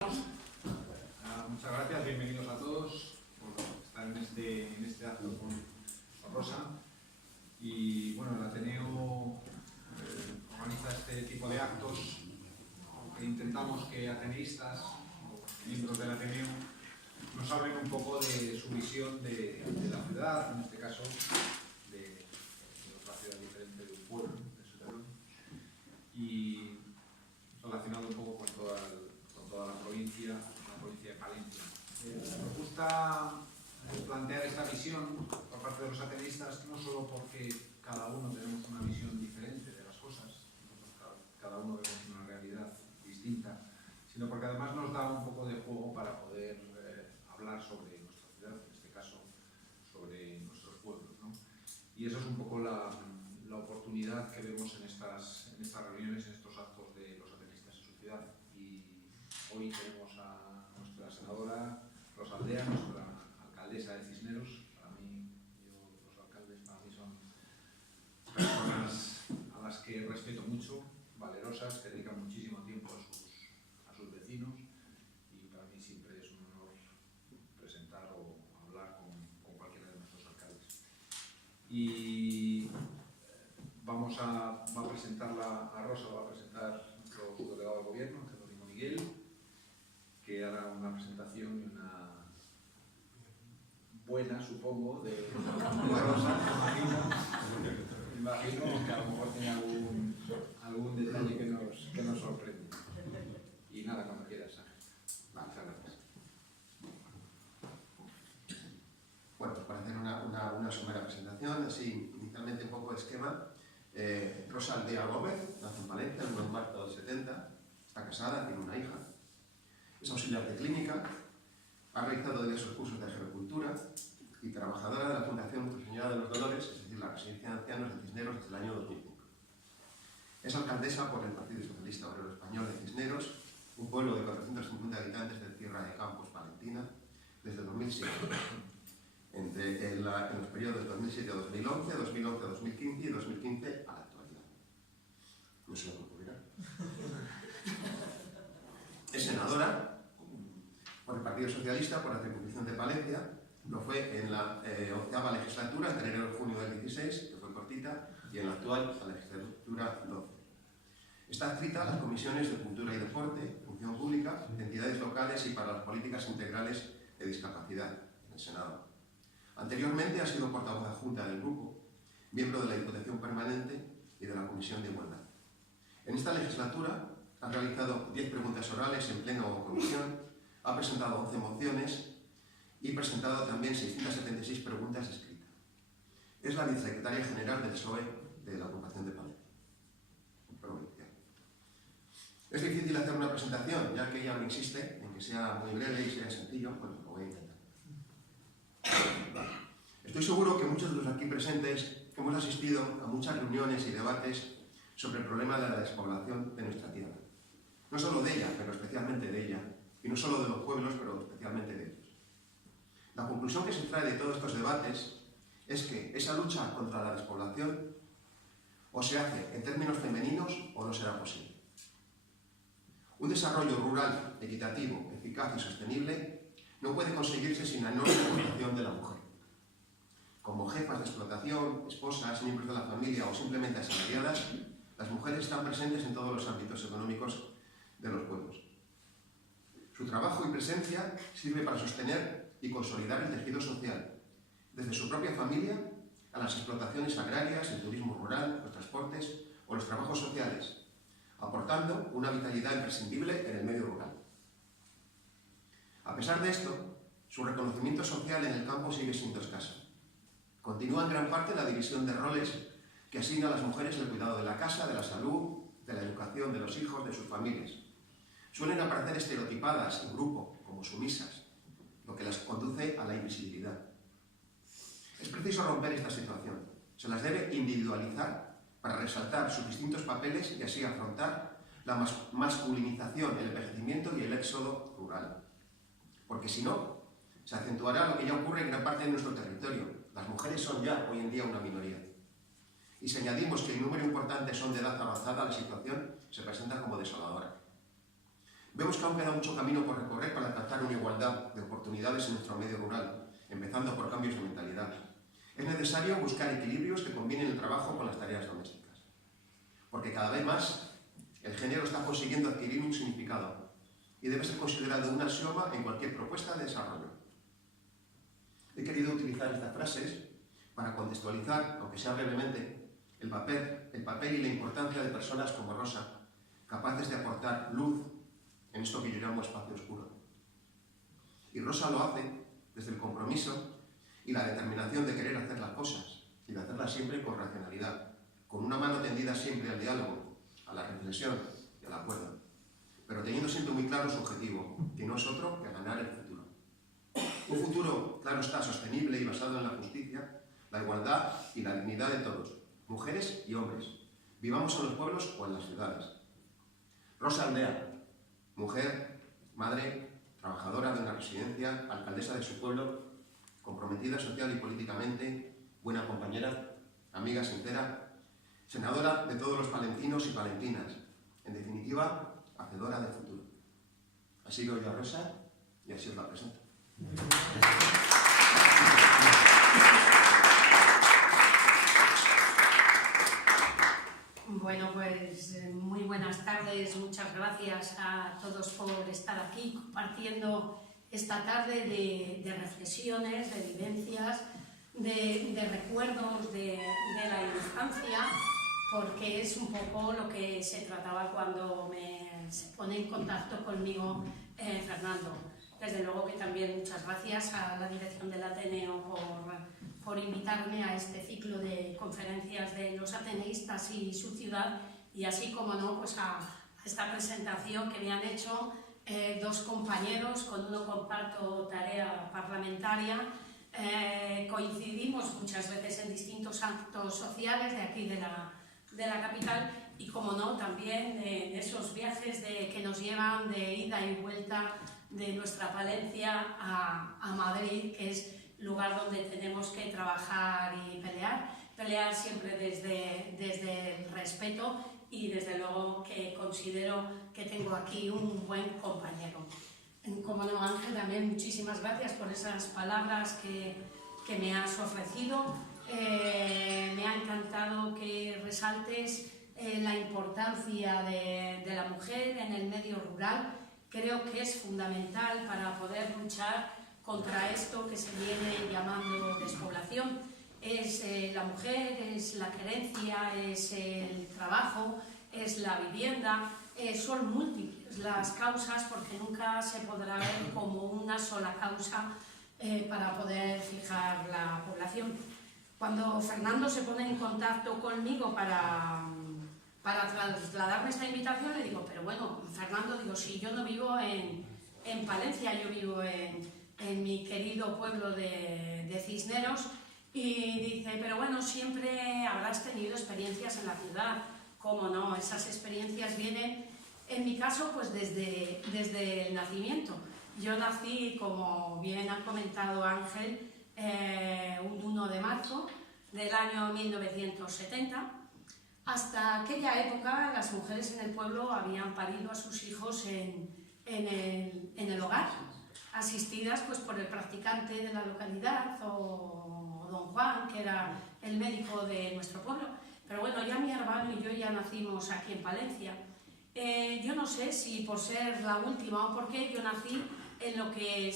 Muchas gracias, bienvenidos a todos por estar en este acto con Rosa. Y bueno, el Ateneo organiza este tipo de actos que intentamos que ateneístas o miembros del Ateneo nos hablen un poco de su visión de la ciudad, en este caso de otra ciudad diferente de un pueblo, de Suterón, y relacionado un poco con toda la provincia de Palencia. Nos gusta plantear esta visión por parte de los ateneístas, no solo porque cada uno tenemos una visión diferente de las cosas, cada uno vemos una realidad distinta, sino porque además nos da un poco de juego para poder hablar sobre nuestra ciudad, en este caso sobre nuestros pueblos, ¿no? Y eso es un poco la oportunidad que vemos en estas reuniones, en estos actos de los ateneístas en su ciudad. Y hoy tenemos a nuestra senadora Rosa Aldea, nuestra alcaldesa de Cisneros. Los alcaldes para mí son personas a las que respeto mucho, valerosas, que dedican muchísimo tiempo a sus vecinos, y para mí siempre es un honor presentar o hablar con cualquiera de nuestros alcaldes. Y va a presentarla a Rosa, va a presentar nuestro subdelegado del gobierno, Jerónimo Miguel, que hará una presentación y una buena, supongo, de Rosa, me imagino que a lo mejor tiene algún detalle que nos sorprende. Y nada, cuando quieras, Ángel. Muchas gracias. Bueno, pues para hacer una somera presentación, así inicialmente un poco de esquema. Rosa Aldea Gómez, nace en Palencia el 1 de marzo del 70, está casada, tiene una hija, es auxiliar de clínica, ha realizado diversos cursos de agricultura y trabajadora de la Fundación Nuestra Señora de los Dolores, es decir, la Residencia de Ancianos de Cisneros desde el año 2005. Es alcaldesa por el Partido Socialista Obrero Español de Cisneros, un pueblo de 450 habitantes de Tierra de Campos, Palentina, desde 2007. En los periodos 2007 a 2011, 2011 a 2015 y 2015 a la actualidad. No se lo ocurrirá. Es senadora por el Partido Socialista, por la circunscripción de Palencia. Lo fue en la 11ª legislatura, entre enero y junio del 16, que fue cortita, y en la actual, la legislatura 12. Está adscrita a las comisiones de Cultura y Deporte, Función Pública, de entidades locales y para las políticas integrales de discapacidad, en el Senado. Anteriormente ha sido portavoz adjunta del grupo, miembro de la Diputación Permanente y de la Comisión de Igualdad. En esta legislatura ha realizado 10 preguntas orales en pleno o comisión, ha presentado 11 mociones y presentado también 676 preguntas escritas. Es la vicesecretaria general del PSOE de la agrupación de Palencia. Provincial. Es difícil hacer una presentación, ya que ella no insiste en que sea muy breve y sea sencillo, pues lo voy a intentar. Estoy seguro que muchos de los aquí presentes hemos asistido a muchas reuniones y debates sobre el problema de la despoblación de nuestra tierra. No solo de ella, pero especialmente de ella, y no solo de los pueblos, pero especialmente de ellos. La conclusión que se trae de todos estos debates es que esa lucha contra la despoblación o se hace en términos femeninos o no será posible. Un desarrollo rural equitativo, eficaz y sostenible no puede conseguirse sin la enorme aportación de la mujer. Como jefas de explotación, esposas, miembros de la familia o simplemente asalariadas, las mujeres están presentes en todos los ámbitos económicos de los pueblos. Su trabajo y presencia sirve para sostener y consolidar el tejido social, desde su propia familia a las explotaciones agrarias, el turismo rural, los transportes o los trabajos sociales, aportando una vitalidad imprescindible en el medio rural. A pesar de esto, su reconocimiento social en el campo sigue siendo escaso. Continúa en gran parte la división de roles que asigna a las mujeres el cuidado de la casa, de la salud, de la educación de los hijos, de sus familias. Suelen aparecer estereotipadas en grupo, como sumisas, lo que las conduce a la invisibilidad. Es preciso romper esta situación. Se las debe individualizar para resaltar sus distintos papeles y así afrontar la masculinización, el envejecimiento y el éxodo rural. Porque si no, se acentuará lo que ya ocurre en gran parte de nuestro territorio. Las mujeres son ya hoy en día una minoría. Y si añadimos que el número importante son de edad avanzada, la situación se presenta como desoladora. Vemos que aún queda mucho camino por recorrer para alcanzar una igualdad de oportunidades en nuestro medio rural, empezando por cambios de mentalidad. Es necesario buscar equilibrios que combinen el trabajo con las tareas domésticas, porque cada vez más el género está consiguiendo adquirir un significado y debe ser considerado un axioma en cualquier propuesta de desarrollo. He querido utilizar estas frases para contextualizar, aunque sea brevemente, el papel y la importancia de personas como Rosa, capaces de aportar luz en esto que yo llamo espacio oscuro. Y Rosa lo hace desde el compromiso y la determinación de querer hacer las cosas y de hacerlas siempre con racionalidad, con una mano tendida siempre al diálogo, a la reflexión y al acuerdo, pero teniendo siempre muy claro su objetivo, que no es otro que ganar el futuro. Un futuro, claro está, sostenible y basado en la justicia, la igualdad y la dignidad de todos, mujeres y hombres, vivamos en los pueblos o en las ciudades. Rosa Aldea, mujer, madre, trabajadora de una residencia, alcaldesa de su pueblo, comprometida social y políticamente, buena compañera, amiga sincera, senadora de todos los palentinos y palentinas, en definitiva, hacedora del futuro. Así veo yo a Rosa y así os la presento. Bueno, pues muy buenas tardes, muchas gracias a todos por estar aquí compartiendo esta tarde de reflexiones, de vivencias, de recuerdos de la infancia, porque es un poco lo que se trataba cuando se pone en contacto conmigo Fernando. Desde luego que también muchas gracias a la dirección del Ateneo por invitarme a este ciclo de conferencias de los ateneístas y su ciudad, y así como no, pues a esta presentación que me han hecho dos compañeros, con uno comparto tarea parlamentaria, coincidimos muchas veces en distintos actos sociales de aquí de la capital, y como no, también de esos viajes que nos llevan de ida y vuelta de nuestra Palencia a Madrid, que es lugar donde tenemos que trabajar y pelear siempre desde el respeto, y desde luego que considero que tengo aquí un buen compañero. Como no, Ángel, también muchísimas gracias por esas palabras que me has ofrecido. Me ha encantado que resaltes la importancia de la mujer en el medio rural. Creo que es fundamental para poder luchar contra esto que se viene llamando despoblación. Es la mujer, es la querencia, es el trabajo, es la vivienda, son múltiples las causas, porque nunca se podrá ver como una sola causa para poder fijar la población. Cuando Fernando se pone en contacto conmigo para trasladarme esta invitación, le digo, pero bueno, Fernando, digo, si yo no vivo en Palencia, yo vivo en mi querido pueblo de Cisneros. Y dice, pero bueno, siempre habrás tenido experiencias en la ciudad. ¿Cómo no? Esas experiencias vienen, en mi caso, pues desde el nacimiento. Yo nací, como bien ha comentado Ángel, un 1 de marzo del año 1970. Hasta aquella época las mujeres en el pueblo habían parido a sus hijos en el hogar, asistidas pues por el practicante de la localidad o don Juan, que era el médico de nuestro pueblo. Pero bueno, ya mi hermano y yo ya nacimos aquí en Palencia. Yo no sé si por ser la última o porque yo nací en lo que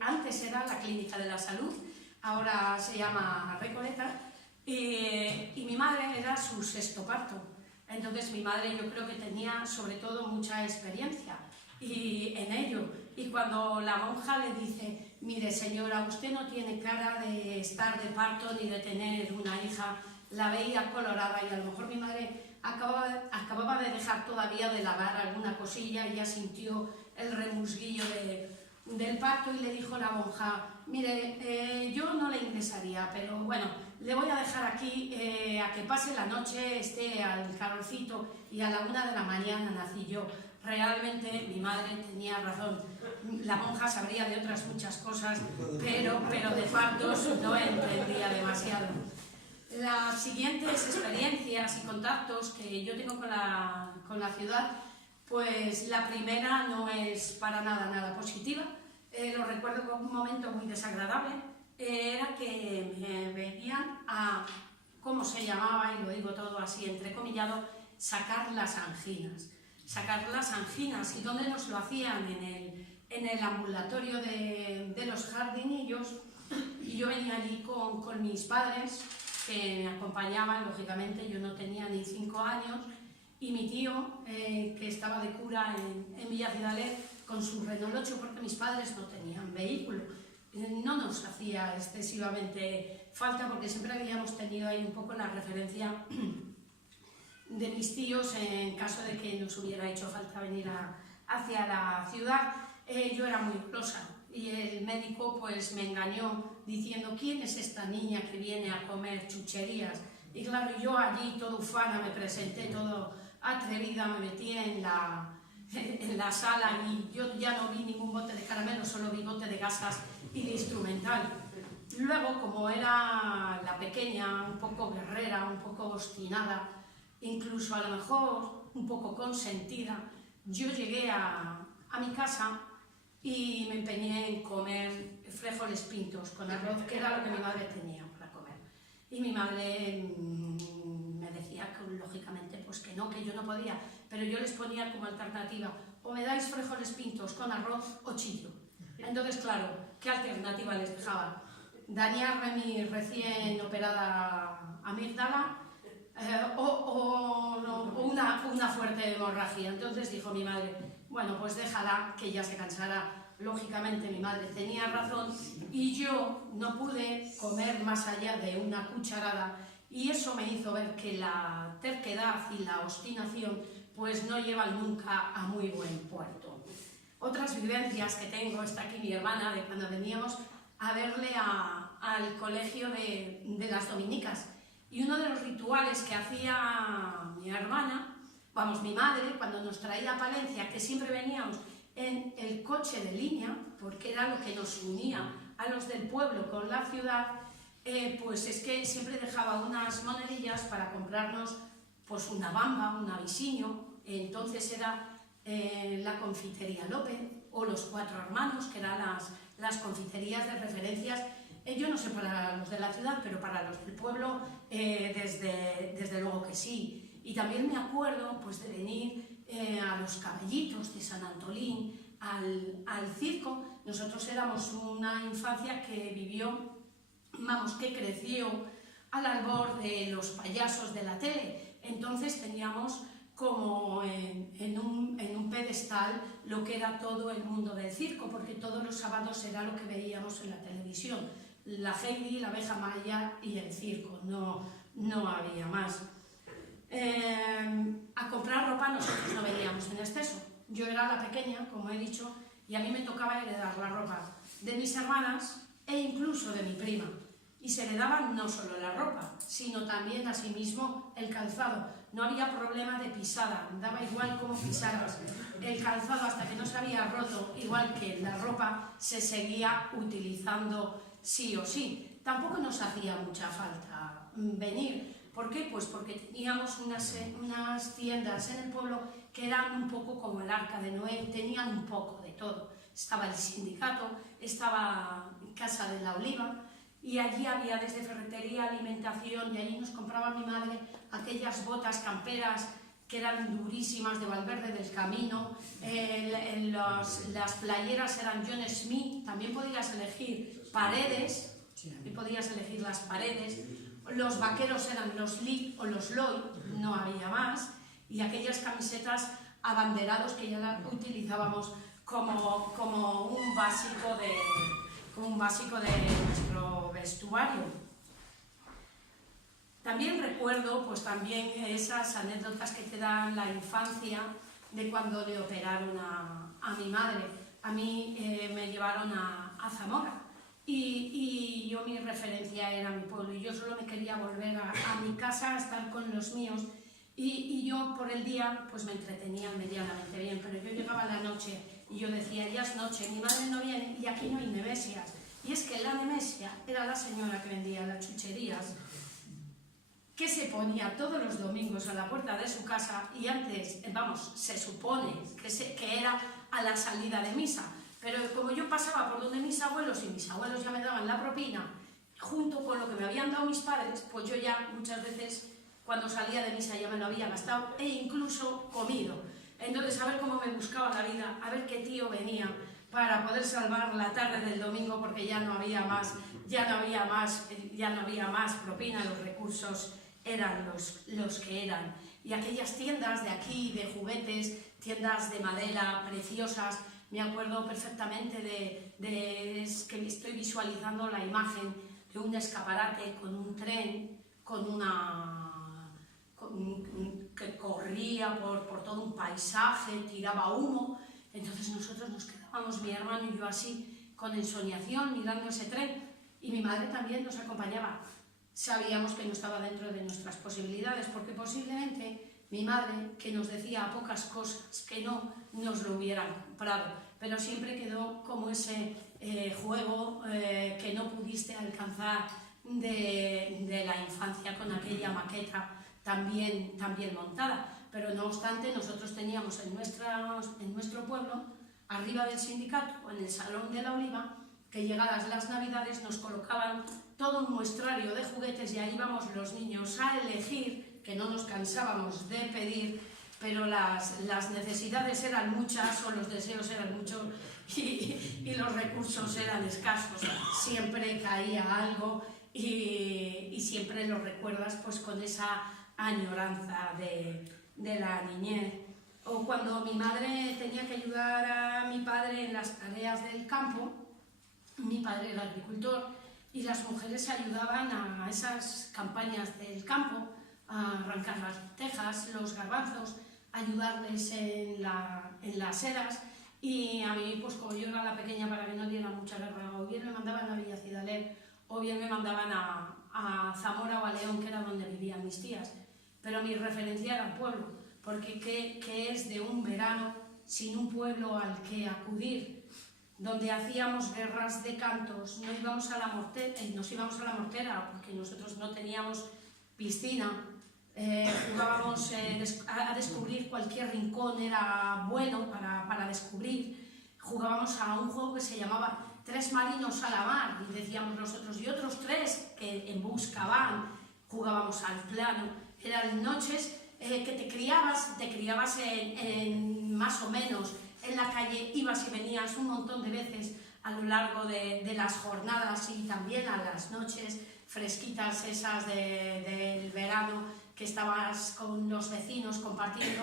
antes era la Clínica de la Salud, ahora se llama Recoleta, y mi madre era su 6º parto. Entonces mi madre, yo creo que tenía sobre todo mucha experiencia en ello. Y cuando la monja le dice, mire señora, usted no tiene cara de estar de parto ni de tener una hija, la veía colorada, y a lo mejor mi madre acababa de dejar todavía de lavar alguna cosilla y ya sintió el remusguillo del parto, y le dijo la monja, mire, yo no le ingresaría, pero bueno, le voy a dejar aquí a que pase la noche, esté al calorcito, y a la 1 de la mañana nací yo. Realmente mi madre tenía razón. La monja sabría de otras muchas cosas, pero de partos no entendía demasiado. Las siguientes experiencias y contactos que yo tengo con la ciudad Pues la primera no es para nada positiva. Lo recuerdo como un momento muy desagradable. Era que me venían a, ¿cómo se llamaba? Y lo digo todo así entrecomillado, sacar las anginas. Sacar las anginas. ¿Y dónde nos lo hacían? En el ambulatorio de los jardinillos. Y yo venía allí con mis padres, que me acompañaban, lógicamente, yo no tenía ni 5 años, y mi tío, que estaba de cura en Villa Cidalet, con su Renault 8, porque mis padres no tenían vehículo. No nos hacía excesivamente falta, porque siempre habíamos tenido ahí un poco la referencia de mis tíos en caso de que nos hubiera hecho falta venir hacia la ciudad. Yo era muy golosa y el médico pues me engañó diciendo ¿quién es esta niña que viene a comer chucherías? Y claro, yo allí todo ufana me presenté, todo atrevida, me metí en la sala y yo ya no vi ningún bote de caramelo, solo vi bote de gasas y de instrumental. Luego, como era la pequeña, un poco guerrera, un poco obstinada, incluso a lo mejor un poco consentida, yo llegué a mi casa y me empeñé en comer frijoles pintos con arroz, que era lo que mi madre tenía para comer. Y mi madre me decía que lógicamente pues que no, que yo no podía, pero yo les ponía como alternativa, o me dais frijoles pintos con arroz o chillo. Entonces, claro, ¿qué alternativa les dejaba? Dañarme mi recién operada amígdala o una fuerte hemorragia. Entonces dijo mi madre, bueno, pues déjala, que ya se cansará. Lógicamente mi madre tenía razón y yo no pude comer más allá de una cucharada, y eso me hizo ver que la terquedad y la obstinación pues no llevan nunca a muy buen puerto. Otras vivencias que tengo, está aquí mi hermana, de cuando veníamos a verle al colegio de las dominicas, y uno de los rituales que hacía mi hermana, mi madre, cuando nos traía a Palencia, que siempre veníamos en el coche de línea, porque era lo que nos unía a los del pueblo con la ciudad, pues es que siempre dejaba unas monedillas para comprarnos pues una bamba, un avisiño. Entonces era la confitería López o los Cuatro Hermanos, que eran las confiterías de referencias, yo no sé para los de la ciudad, pero para los del pueblo desde luego que sí. Y también me acuerdo pues de venir a los Cabellitos de San Antolín, al circo. Nosotros éramos una infancia que vivió, que creció al albor de los payasos de la tele. Entonces teníamos como en un pedestal lo que era todo el mundo del circo, porque todos los sábados era lo que veíamos en la televisión. La Heidi, la abeja maya y el circo, no había más. A comprar ropa nosotros no veníamos en exceso. Yo era la pequeña, como he dicho, y a mí me tocaba heredar la ropa de mis hermanas e incluso de mi prima. Y se heredaban no solo la ropa, sino también asimismo el calzado. No había problema de pisada, daba igual cómo pisaras. El calzado, hasta que no se había roto, igual que la ropa, se seguía utilizando sí o sí. Tampoco nos hacía mucha falta venir. ¿Por qué? Pues porque teníamos unas tiendas en el pueblo que eran un poco como el Arca de Noé, tenían un poco de todo. Estaba el sindicato, estaba Casa de la Oliva, y allí había desde ferretería, alimentación, y allí nos compraba mi madre aquellas botas camperas que eran durísimas de Valverde del Camino, las playeras eran John Smith, también podías elegir Paredes, también podías elegir las Paredes. Los vaqueros eran los Lee o los Lloyd, no había más, y aquellas camisetas abanderados que ya las utilizábamos como un básico de nuestro vestuario. También recuerdo pues también esas anécdotas que te dan la infancia de cuando le operaron a mi madre. A mí me llevaron a Zamora. Y yo, mi referencia era mi pueblo, y yo solo me quería volver a mi casa, a estar con los míos, y yo por el día pues me entretenía medianamente bien, pero yo llegaba a la noche y yo decía, ya es noche, mi madre no viene y aquí no hay nemesias. Y es que la nemesia era la señora que vendía las chucherías, que se ponía todos los domingos a la puerta de su casa y antes, vamos, se supone que era a la salida de misa, pero como yo pasaba por donde mis abuelos y mis abuelos ya me daban la propina, junto con lo que me habían dado mis padres, pues yo ya muchas veces cuando salía de misa ya me lo había gastado e incluso comido. Entonces, a ver cómo me buscaba la vida, a ver qué tío venía para poder salvar la tarde del domingo, porque ya no había más propina, los recursos eran los que eran. Y aquellas tiendas de aquí, de juguetes, tiendas de madera preciosas, me acuerdo perfectamente es que estoy visualizando la imagen de un escaparate con un tren, que corría por todo un paisaje, tiraba humo. Entonces nosotros nos quedábamos, mi hermano y yo, así, con ensoñación, mirando ese tren, y mi madre también nos acompañaba. Sabíamos que no estaba dentro de nuestras posibilidades, porque posiblemente mi madre, que nos decía pocas cosas, que no nos lo hubieran comprado, pero siempre quedó como ese juego que no pudiste alcanzar de la infancia con aquella maqueta tan bien montada. Pero no obstante, nosotros teníamos en nuestro pueblo, arriba del sindicato, en el Salón de la Oliva, que llegadas las Navidades nos colocaban todo un muestrario de juguetes y ahí íbamos los niños a elegir, que no nos cansábamos de pedir, pero las necesidades eran muchas o los deseos eran muchos y los recursos eran escasos. Siempre caía algo y siempre lo recuerdas pues con esa añoranza de la niñez. O cuando mi madre tenía que ayudar a mi padre en las tareas del campo, mi padre era agricultor y las mujeres ayudaban a esas campañas del campo, a arrancar las lentejas, los garbanzos, ayudarles en las eras. Y a mí, pues como yo era la pequeña, para que no diera mucha guerra, o bien me mandaban a Villa Cidaler o bien me mandaban a Zamora o a León, que era donde vivían mis tías. Pero mi referencia era el pueblo, porque ¿qué es de un verano sin un pueblo al que acudir? Donde hacíamos guerras de cantos, nos íbamos a la mortera, porque nosotros no teníamos piscina, jugábamos a descubrir cualquier rincón, era bueno para descubrir. Jugábamos a un juego que se llamaba 3 marinos a la mar, y decíamos nosotros, y otros 3 que en busca van. Jugábamos al plano, eran noches que te criabas en más o menos en la calle, ibas y venías un montón de veces a lo largo de las jornadas y también a las noches fresquitas esas del verano, que estabas con los vecinos compartiendo,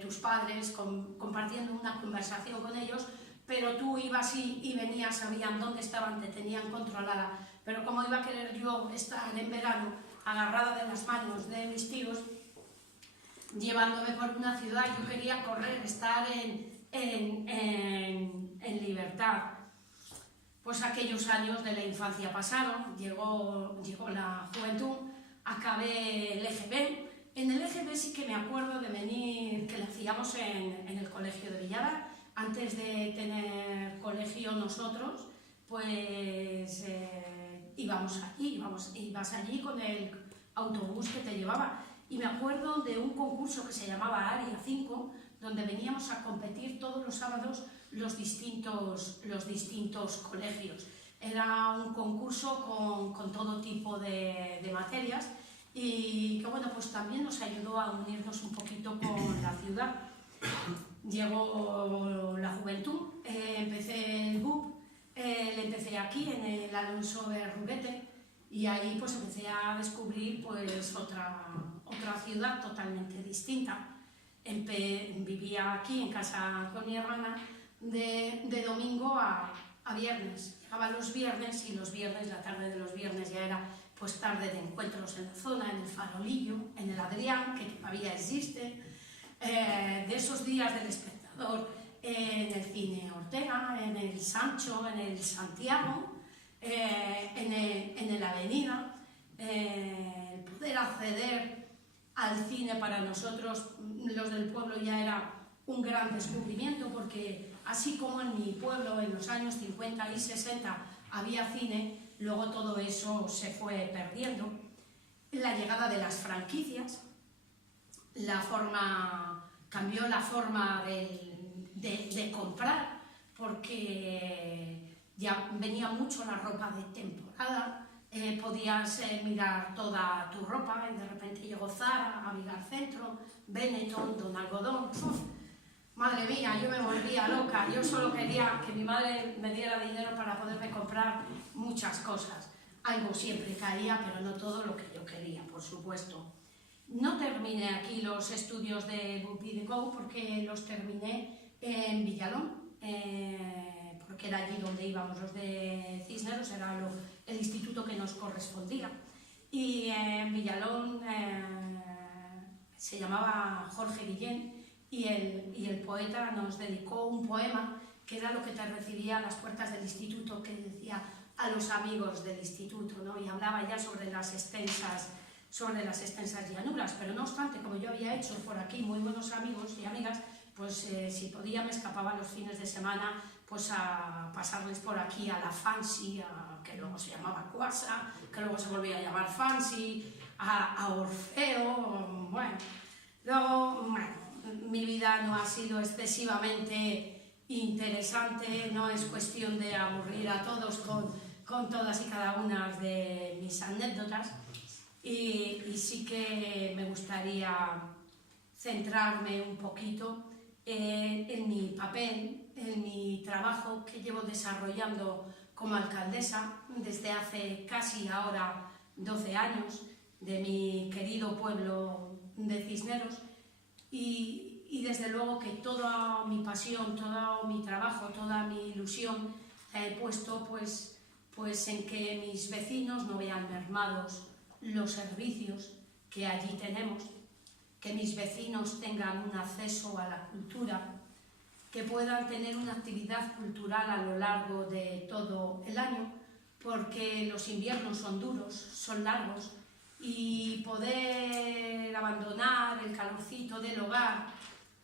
tus padres compartiendo una conversación con ellos, pero tú ibas y venías, sabían dónde estaban, te tenían controlada. Pero como iba a querer yo estar en verano agarrada de las manos de mis tíos, llevándome por una ciudad, yo quería correr, estar en libertad. Pues aquellos años de la infancia pasaron, llegó la juventud, acabé el EGB. En el EGB sí que me acuerdo de venir, que lo hacíamos en el colegio de Villara. Antes de tener colegio nosotros, pues ibas allí con el autobús que te llevaba. Y me acuerdo de un concurso que se llamaba Área 5, donde veníamos a competir todos los sábados los distintos colegios. Era un concurso con todo tipo de materias y que bueno, pues también nos ayudó a unirnos un poquito con la ciudad. Llegó la juventud, empecé el BUP, le empecé aquí en el Alonso Berruguete y ahí pues empecé a descubrir pues otra ciudad totalmente distinta. Vivía aquí en casa con mi hermana de domingo a viernes. Llegaba los viernes y los viernes, la tarde de los viernes ya era pues tarde de encuentros en la zona, en el Farolillo, en el Adrián, que todavía existe, de esos días del espectador en el Cine Ortega, en el Sancho, en el Santiago, en el Avenida, el poder acceder al cine para nosotros, los del pueblo, ya era un gran descubrimiento, porque así como en mi pueblo en los años 50 y 60 había cine, luego todo eso se fue perdiendo. la llegada de las franquicias, cambió la forma de comprar, porque ya venía mucho la ropa de temporada, podías mirar toda tu ropa y de repente llegó Zara, Avigar Centro, Benetton, Don Algodón. Madre mía, yo me volvía loca, yo solo quería que mi madre me diera dinero para poderme comprar muchas cosas. Algo siempre caía, pero no todo lo que yo quería, por supuesto. No terminé aquí los estudios de Bupideco porque los terminé en Villalón, porque era allí donde íbamos los de Cisneros, era el instituto que nos correspondía. Y en Villalón se llamaba Jorge Guillén, y el poeta nos dedicó un poema que era lo que te recibía a las puertas del instituto, que decía a los amigos del instituto, ¿no? Y hablaba ya sobre las extensas llanuras, pero no obstante, como yo había hecho por aquí muy buenos amigos y amigas, pues si podía me escapaba los fines de semana pues a pasarles por aquí a la Fancy, que luego se llamaba Cuasa, que luego se volvía a llamar Fancy, a Orfeo, bueno. Luego, mi vida no ha sido excesivamente interesante, no es cuestión de aburrir a todos con todas y cada una de mis anécdotas, y sí que me gustaría centrarme un poquito en mi papel, en mi trabajo que llevo desarrollando como alcaldesa desde hace casi ahora 12 años de mi querido pueblo de Cisneros, y desde luego que toda mi pasión, todo mi trabajo, toda mi ilusión la he puesto pues en que mis vecinos no vean mermados los servicios que allí tenemos, que mis vecinos tengan un acceso a la cultura, que puedan tener una actividad cultural a lo largo de todo el año, porque los inviernos son duros, son largos, y poder abandonar el calorcito del hogar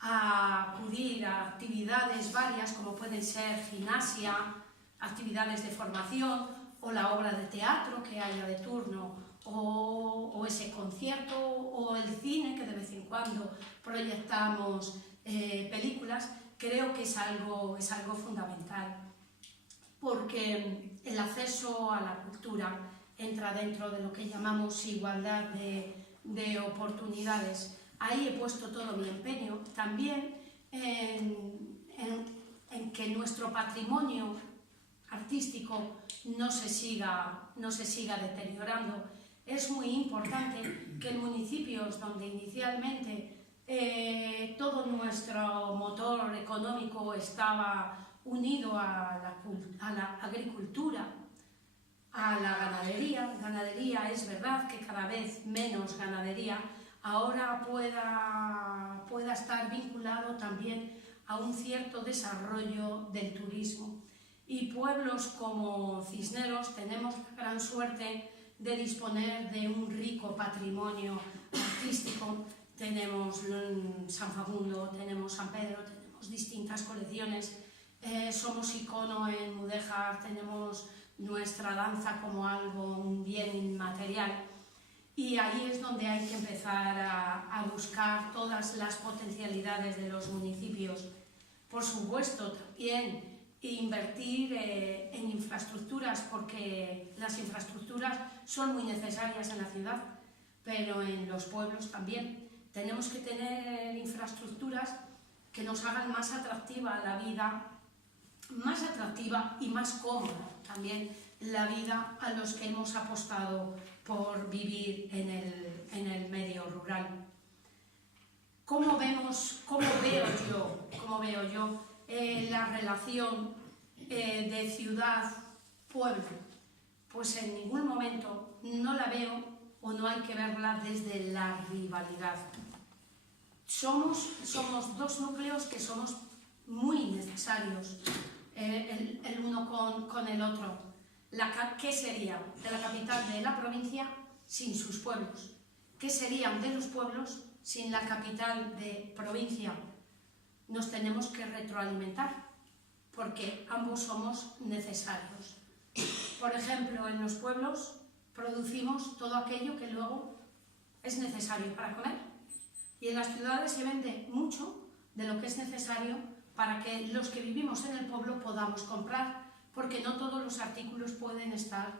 a acudir a actividades varias como pueden ser gimnasia, actividades de formación o la obra de teatro que haya de turno, o ese concierto o el cine que de vez en cuando proyectamos películas, creo que es algo fundamental, porque el acceso a la cultura entra dentro de lo que llamamos igualdad de oportunidades. Ahí he puesto todo mi empeño, también en que nuestro patrimonio artístico no se siga deteriorando. Es muy importante que en municipios donde inicialmente todo nuestro motor económico estaba unido a la agricultura, a la ganadería, es verdad que cada vez menos ganadería, ahora pueda estar vinculado también a un cierto desarrollo del turismo. Y pueblos como Cisneros tenemos la gran suerte de disponer de un rico patrimonio artístico. Tenemos San Facundo, tenemos San Pedro, tenemos distintas colecciones, somos icono en Mudéjar, tenemos nuestra danza como un bien inmaterial, y ahí es donde hay que empezar a buscar todas las potencialidades de los municipios. Por supuesto, también invertir en infraestructuras, porque las infraestructuras son muy necesarias en la ciudad, pero en los pueblos también. Tenemos que tener infraestructuras que nos hagan más atractiva la vida, más atractiva y más cómoda también la vida a los que hemos apostado por vivir en el medio rural. ¿Cómo veo yo la relación de ciudad-pueblo? Pues en ningún momento no la veo, o no hay que verla desde la rivalidad. Somos dos núcleos que somos muy necesarios el uno con el otro. ¿Qué sería de la capital de la provincia sin sus pueblos? ¿Qué serían de los pueblos sin la capital de provincia? Nos tenemos que retroalimentar, porque ambos somos necesarios. Por ejemplo, en los pueblos producimos todo aquello que luego es necesario para comer. Y en las ciudades se vende mucho de lo que es necesario para que los que vivimos en el pueblo podamos comprar, porque no todos los artículos pueden estar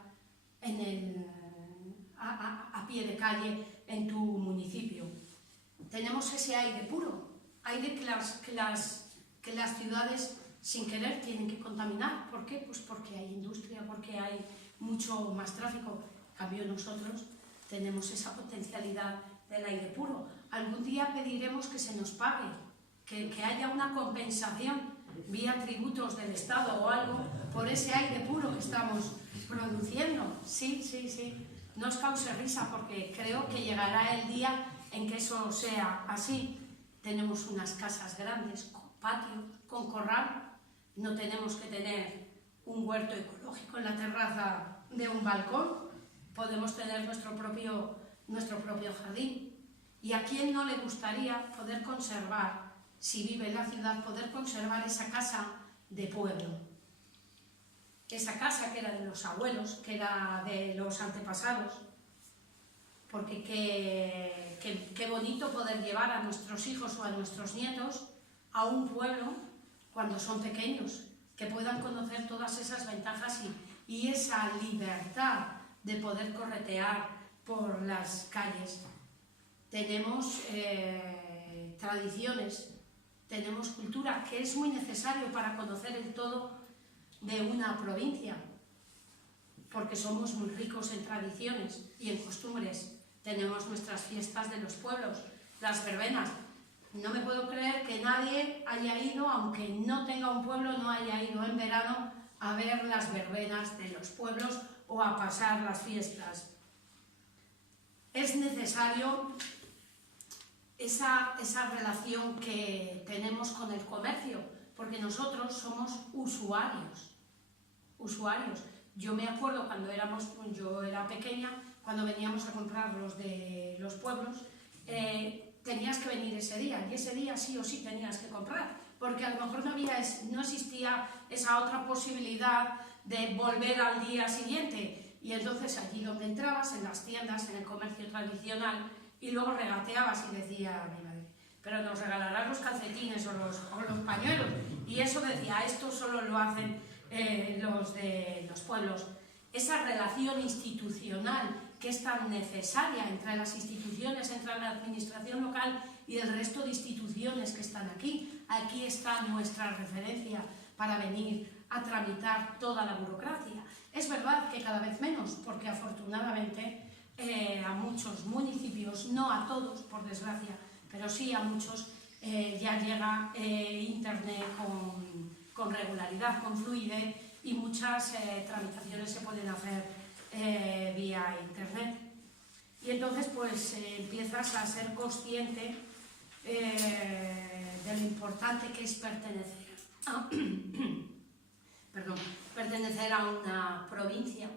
a pie de calle en tu municipio. Tenemos ese aire puro, aire que las ciudades sin querer tienen que contaminar. ¿Por qué? Pues porque hay industria, porque hay mucho más tráfico. En cambio nosotros tenemos esa potencialidad del aire puro. Algún día pediremos que se nos pague, que haya una compensación vía tributos del Estado o algo por ese aire puro que estamos produciendo. Sí, sí, sí. No os cause risa porque creo que llegará el día en que eso sea así. Tenemos unas casas grandes, con patio, con corral. No tenemos que tener un huerto ecológico en la terraza de un balcón. Podemos tener nuestro propio jardín. ¿Y a quién no le gustaría poder conservar, si vive en la ciudad, poder conservar esa casa de pueblo? Esa casa que era de los abuelos, que era de los antepasados. Porque qué bonito poder llevar a nuestros hijos o a nuestros nietos a un pueblo cuando son pequeños, que puedan conocer todas esas ventajas y esa libertad de poder corretear por las calles. Tenemos tradiciones, tenemos cultura, que es muy necesario para conocer el todo de una provincia, porque somos muy ricos en tradiciones y en costumbres. Tenemos nuestras fiestas de los pueblos, las verbenas. No me puedo creer que nadie haya ido, aunque no tenga un pueblo, no haya ido en verano a ver las verbenas de los pueblos o a pasar las fiestas. Es necesario esa relación que tenemos con el comercio, porque nosotros somos usuarios. Yo me acuerdo cuando yo era pequeña, cuando veníamos a comprarlos de los pueblos, tenías que venir ese día, y ese día sí o sí tenías que comprar, porque a lo mejor no existía esa otra posibilidad de volver al día siguiente, y entonces allí donde entrabas, en las tiendas, en el comercio tradicional, y luego regateabas y decía mi madre, pero nos regalarás los calcetines o los pañuelos, y eso decía, esto solo lo hacen los de los pueblos. Esa relación institucional que es tan necesaria entre las instituciones, entre la administración local y el resto de instituciones que están aquí. Aquí está nuestra referencia para venir a tramitar toda la burocracia. Es verdad que cada vez menos, porque afortunadamente a muchos municipios, no a todos por desgracia, pero sí a muchos, ya llega Internet con regularidad, con fluidez, y muchas tramitaciones se pueden hacer vía Internet. Y entonces pues empiezas a ser consciente de lo importante que es pertenecer a una provincia,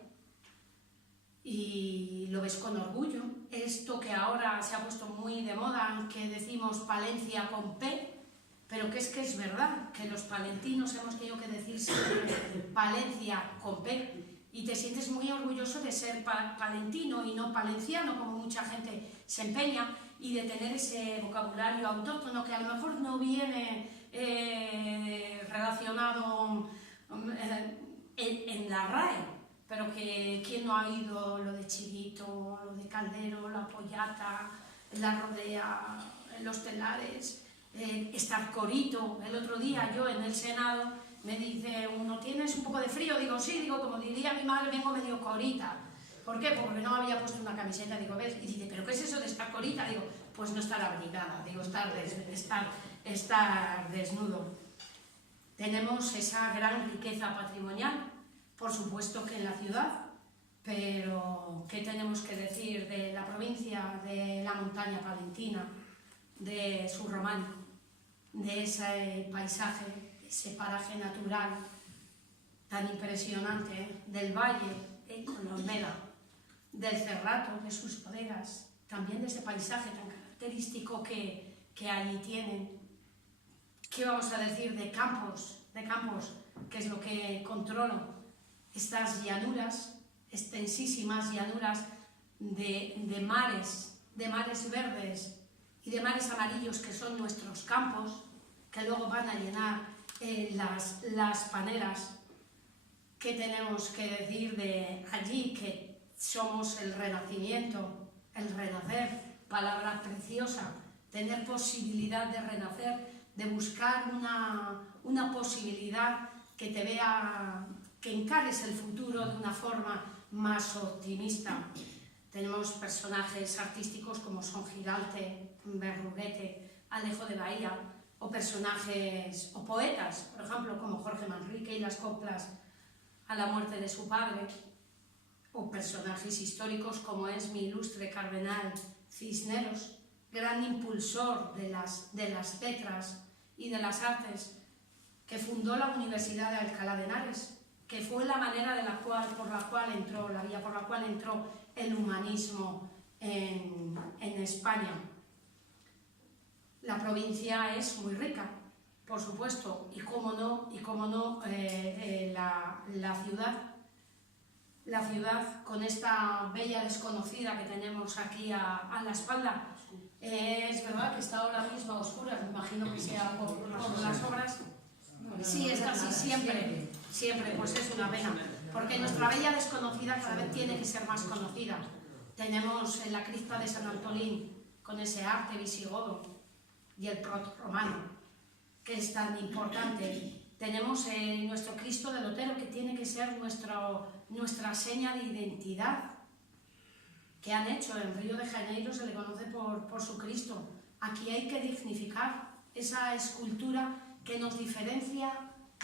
y lo ves con orgullo. Esto que ahora se ha puesto muy de moda, que decimos Palencia con P, pero que es verdad, que los palentinos hemos tenido que decir siempre Palencia con P, y te sientes muy orgulloso de ser palentino y no palenciano, como mucha gente se empeña, y de tener ese vocabulario autóctono que a lo mejor no viene relacionado en la RAE, pero que quién no ha oído lo de Chivito, lo de Caldero, la Pollata, la Rodea, los Telares, estar corito. El otro día yo en el Senado me dice uno, ¿tienes un poco de frío? Digo, sí, digo, como diría mi madre, vengo medio corita. ¿Por qué? Porque no había puesto una camiseta. Digo, ¿ves? Y dice, ¿pero qué es eso de estar corita? Digo, pues no estar abrigada, digo, estar desnudo. Tenemos esa gran riqueza patrimonial, por supuesto que en la ciudad, pero ¿qué tenemos que decir de la provincia, de la montaña palentina, de su románico, de ese paisaje, ese paraje natural tan impresionante, del valle con la Olmeda, del Cerrato, de sus bodegas, también de ese paisaje tan característico que allí tienen? ¿Qué vamos a decir de campos, que es lo que controlo? Estas llanuras, extensísimas llanuras de mares de mares verdes y de mares amarillos que son nuestros campos, que luego van a llenar las paneras. ¿Qué tenemos que decir de allí? Que somos el renacimiento, el renacer, palabra preciosa, tener posibilidad de renacer, de buscar una posibilidad que te vea, que encares el futuro de una forma más optimista. Tenemos personajes artísticos como son Giralte, Berruguete, Alejo de Bahía, o personajes, o poetas, por ejemplo, como Jorge Manrique y las coplas a la muerte de su padre, o personajes históricos como es mi ilustre cardenal Cisneros, gran impulsor de las letras y de las artes, que fundó la Universidad de Alcalá de Henares, que fue la manera la vía por la cual entró el humanismo en España. La provincia es muy rica, por supuesto, y cómo no, la ciudad con esta bella desconocida que tenemos aquí a la espalda. Es verdad que está ahora mismo a oscuras, me imagino que sea por las obras. Sí, es casi siempre, pues es una pena, porque nuestra bella desconocida cada vez tiene que ser más conocida. Tenemos en la cripta de San Antolín, con ese arte visigodo y el proto-romano, que es tan importante. Tenemos nuestro Cristo del Otero, que tiene que ser nuestra seña de identidad, que han hecho en Río de Janeiro, se le conoce por su Cristo. Aquí hay que dignificar esa escultura que nos diferencia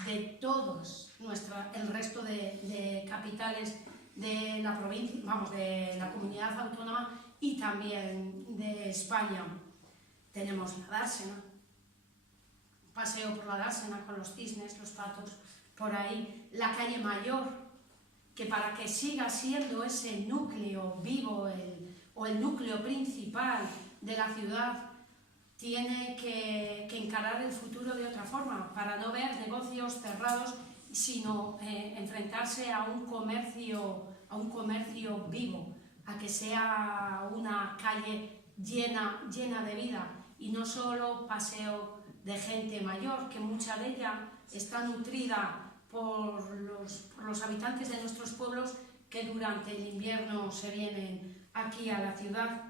de todos el resto de capitales de la provincia, de la comunidad autónoma y también de España. Tenemos la dársena, paseo por la dársena con los cisnes, los patos, por ahí. La calle Mayor, que para que siga siendo ese núcleo vivo o el núcleo principal de la ciudad, tiene que encarar el futuro de otra forma, para no ver negocios cerrados, sino enfrentarse a un comercio vivo, a que sea una calle llena de vida, y no solo paseo de gente mayor, que mucha de ella está nutrida por los habitantes de nuestros pueblos que durante el invierno se vienen aquí a la ciudad.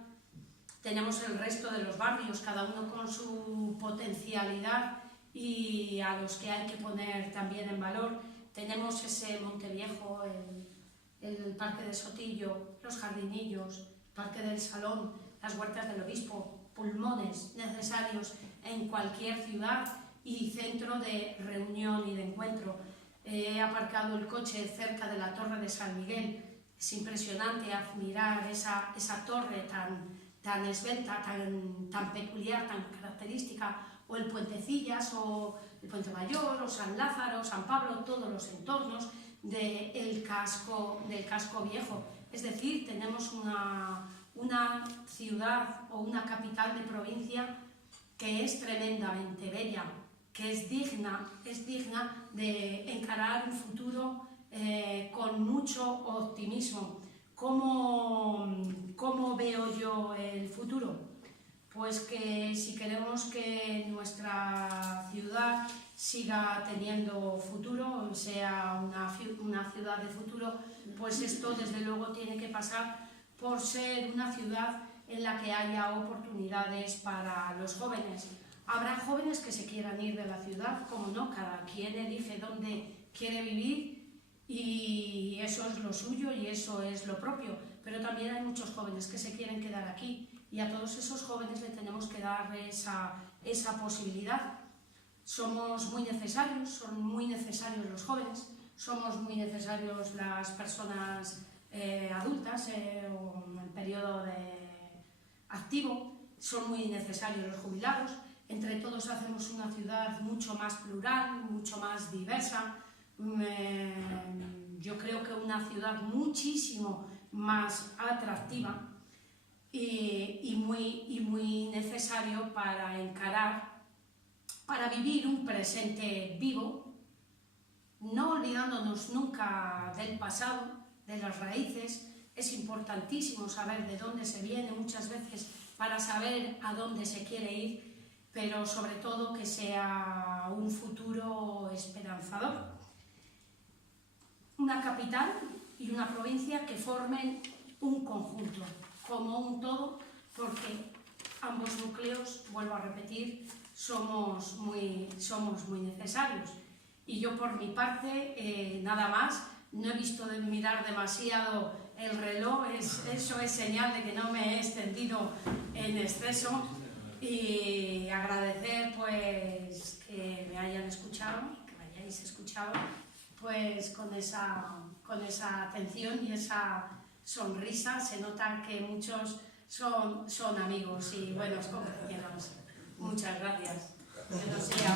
Tenemos el resto de los barrios, cada uno con su potencialidad y a los que hay que poner también en valor. Tenemos ese Monteviejo, el Parque de Sotillo, los Jardinillos, Parque del Salón, las Huertas del Obispo, pulmones necesarios en cualquier ciudad y centro de reunión y de encuentro. He aparcado el coche cerca de la Torre de San Miguel. Es impresionante admirar esa torre tan esbelta, tan peculiar, tan característica, o el Puentecillas, o el Puente Mayor, o San Lázaro, San Pablo, todos los entornos del casco viejo. Es decir, tenemos una ciudad o una capital de provincia que es tremendamente bella, que es digna de encarar un futuro con mucho optimismo. ¿Cómo veo yo el futuro? Pues que si queremos que nuestra ciudad siga teniendo futuro, sea una ciudad de futuro, pues esto desde luego tiene que pasar por ser una ciudad en la que haya oportunidades para los jóvenes. Habrá jóvenes que se quieran ir de la ciudad, como no, cada quien elige dónde quiere vivir y eso es lo suyo y eso es lo propio, pero también hay muchos jóvenes que se quieren quedar aquí y a todos esos jóvenes le tenemos que dar esa posibilidad. Somos muy necesarios, son muy necesarios los jóvenes, somos muy necesarios las personas adultas o en el periodo activo, son muy necesarios los jubilados. Entre todos hacemos una ciudad mucho más plural, mucho más diversa. Yo creo que una ciudad muchísimo más atractiva y muy necesario para encarar, para vivir un presente vivo, no olvidándonos nunca del pasado, de las raíces, es importantísimo saber de dónde se viene muchas veces para saber a dónde se quiere ir, pero sobre todo que sea un futuro esperanzador. Una capital y una provincia que formen un conjunto, como un todo, porque ambos núcleos, vuelvo a repetir, somos muy necesarios. Y yo por mi parte, nada más, no he visto de mirar demasiado el reloj, eso es señal de que no me he extendido en exceso, y agradecer pues que me hayan escuchado, que me hayáis escuchado, pues con esa atención y esa sonrisa. Se nota que muchos son amigos y buenos compañeros. Muchas gracias. Que no sea...